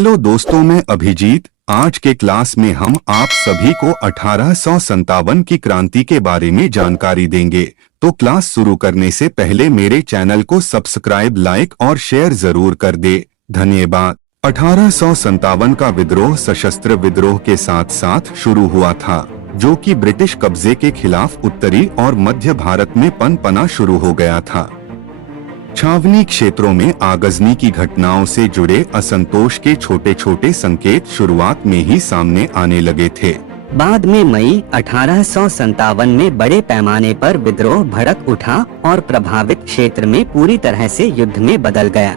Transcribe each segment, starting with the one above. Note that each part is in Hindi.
हेलो दोस्तों, मैं अभिजीत। आज के क्लास में हम आप सभी को 1857 की क्रांति के बारे में जानकारी देंगे। तो क्लास शुरू करने से पहले मेरे चैनल को सब्सक्राइब, लाइक और शेयर जरूर कर दे। धन्यवाद। 1857 का विद्रोह सशस्त्र विद्रोह के साथ साथ शुरू हुआ था, जो कि ब्रिटिश कब्जे के खिलाफ उत्तरी और मध्य भारत में पनपना शुरू हो गया था। छावनी क्षेत्रों में आगजनी की घटनाओं से जुड़े असंतोष के छोटे छोटे संकेत शुरुआत में ही सामने आने लगे थे। बाद में मई 1857 में बड़े पैमाने पर विद्रोह भड़क उठा और प्रभावित क्षेत्र में पूरी तरह से युद्ध में बदल गया।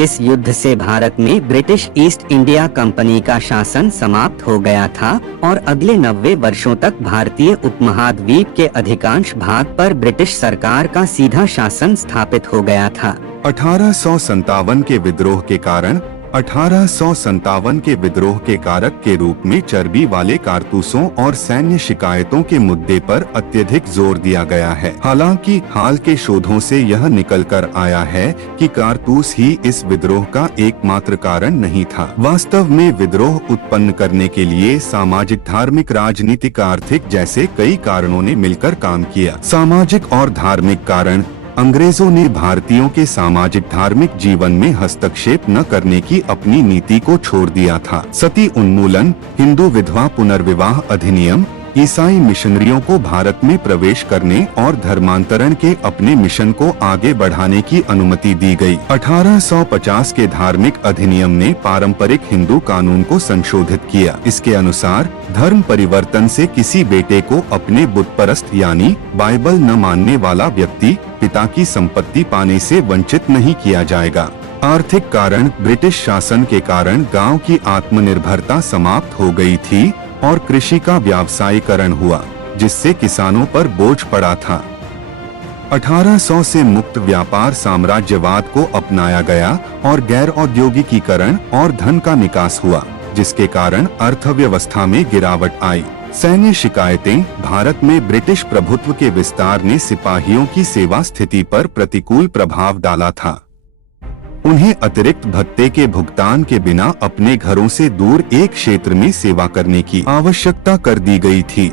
इस युद्ध से भारत में ब्रिटिश ईस्ट इंडिया कंपनी का शासन समाप्त हो गया था और अगले 90 वर्षों तक भारतीय उपमहाद्वीप के अधिकांश भाग पर ब्रिटिश सरकार का सीधा शासन स्थापित हो गया था। 1857 के विद्रोह के कारण 1857 के विद्रोह के कारक के रूप में चर्बी वाले कारतूसों और सैन्य शिकायतों के मुद्दे पर अत्यधिक जोर दिया गया है। हालांकि हाल के शोधों से यह निकल कर आया है कि कारतूस ही इस विद्रोह का एकमात्र कारण नहीं था। वास्तव में विद्रोह उत्पन्न करने के लिए सामाजिक, धार्मिक, राजनीतिक, आर्थिक जैसे कई कारणों ने मिलकर काम किया। सामाजिक और धार्मिक कारण: अंग्रेजों ने भारतीयों के सामाजिक धार्मिक जीवन में हस्तक्षेप न करने की अपनी नीति को छोड़ दिया था। सती उन्मूलन, हिंदू विधवा पुनर्विवाह अधिनियम, ईसाई मिशनरियों को भारत में प्रवेश करने और धर्मांतरण के अपने मिशन को आगे बढ़ाने की अनुमति दी गई। 1850 के धार्मिक अधिनियम ने पारंपरिक हिंदू कानून को संशोधित किया। इसके अनुसार धर्म परिवर्तन से किसी बेटे को अपने बुतपरस्त यानी बाइबल न मानने वाला व्यक्ति पिता की संपत्ति पाने से वंचित नहीं किया जाएगा। आर्थिक कारण: ब्रिटिश शासन के कारण गांव की आत्मनिर्भरता समाप्त हो गई थी और कृषि का व्यावसायीकरण हुआ, जिससे किसानों पर बोझ पड़ा था। 1800 से मुक्त व्यापार साम्राज्यवाद को अपनाया गया और गैर औद्योगिकीकरण और धन का निकास हुआ, जिसके कारण अर्थव्यवस्था में गिरावट आई। सैन्य शिकायतें: भारत में ब्रिटिश प्रभुत्व के विस्तार ने सिपाहियों की सेवा स्थिति पर प्रतिकूल प्रभाव डाला था। उन्हें अतिरिक्त भत्ते के भुगतान के बिना अपने घरों से दूर एक क्षेत्र में सेवा करने की आवश्यकता कर दी गई थी।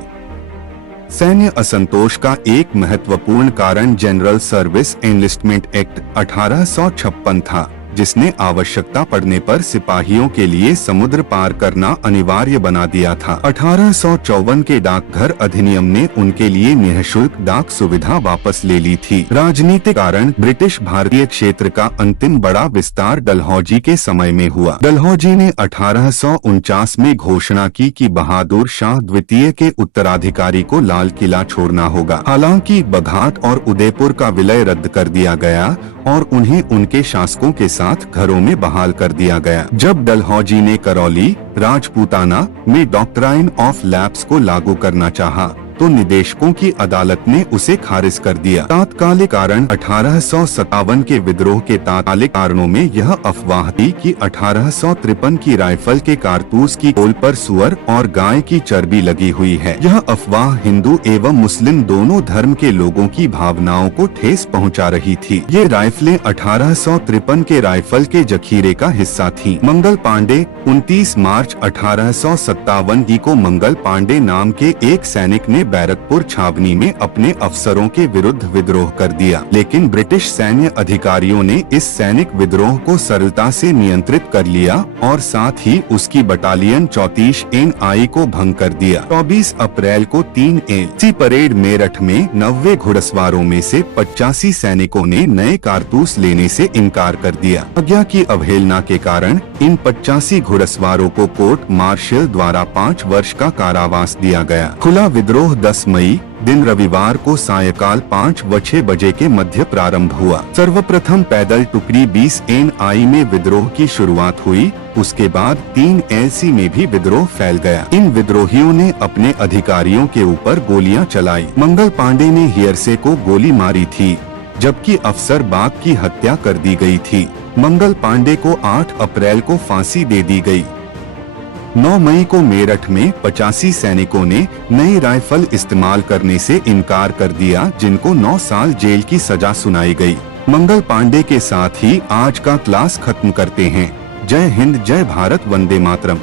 सैन्य असंतोष का एक महत्वपूर्ण कारण जनरल सर्विस एनलिस्टमेंट एक्ट 1856 था, जिसने आवश्यकता पड़ने पर सिपाहियों के लिए समुद्र पार करना अनिवार्य बना दिया था। 1854 के डाकघर अधिनियम ने उनके लिए निःशुल्क डाक सुविधा वापस ले ली थी। राजनीतिक कारण: ब्रिटिश भारतीय क्षेत्र का अंतिम बड़ा विस्तार डलहौजी के समय में हुआ। डलहौजी ने 1849 में घोषणा की कि बहादुर शाह द्वितीय के उत्तराधिकारी को लाल किला छोड़ना होगा। हालांकि बघाट और उदयपुर का विलय रद्द कर दिया गया और उन्हें उनके शासकों के साथ घरों में बहाल कर दिया गया। जब डलहौजी ने करौली, राजपूताना में डॉक्ट्राइन ऑफ लैप्स को लागू करना चाहा, तो निदेशकों की अदालत ने उसे खारिज कर दिया। तात्कालिक कारण: 1857 के विद्रोह के तात्कालिक कारणों में यह अफवाह थी कि 1853 की राइफल के कारतूस की खोल पर सुअर और गाय की चर्बी लगी हुई है। यह अफवाह हिंदू एवं मुस्लिम दोनों धर्म के लोगों की भावनाओं को ठेस पहुंचा रही थी। ये राइफलें 1853 के राइफल के जखीरे का हिस्सा थीं। मंगल पांडे: 29 मार्च 1857 को मंगल पांडे नाम के एक सैनिक ने बैरकपुर छावनी में अपने अफसरों के विरुद्ध विद्रोह कर दिया, लेकिन ब्रिटिश सैन्य अधिकारियों ने इस सैनिक विद्रोह को सरलता से नियंत्रित कर लिया और साथ ही उसकी बटालियन 34 NI को भंग कर दिया। 24 अप्रैल को 3 LC परेड मेरठ में 90 घुड़सवारों में से 85 सैनिकों ने नए कारतूस लेने से इनकार कर दिया। आज्ञा की अवहेलना के कारण इन 85 घुड़सवारों को कोर्ट मार्शल द्वारा 5 वर्ष का कारावास दिया गया। खुला विद्रोह 10 मई दिन रविवार को सायकाल 5 व 6 बजे के मध्य प्रारंभ हुआ। सर्वप्रथम पैदल टुकड़ी 20 NI में विद्रोह की शुरुआत हुई। उसके बाद 3 LC में भी विद्रोह फैल गया। इन विद्रोहियों ने अपने अधिकारियों के ऊपर गोलियां चलाई। मंगल पांडे ने हियरसे को गोली मारी थी, जबकि अफसर बाग की हत्या कर दी गई थी। मंगल पांडे को 8 अप्रैल को फांसी दे दी गई। 9 मई को मेरठ में 85 सैनिकों ने नई राइफल इस्तेमाल करने से इनकार कर दिया, जिनको 9 साल जेल की सजा सुनाई गई। मंगल पांडे के साथ ही आज का क्लास खत्म करते हैं। जय हिंद, जय भारत, वंदे मातरम।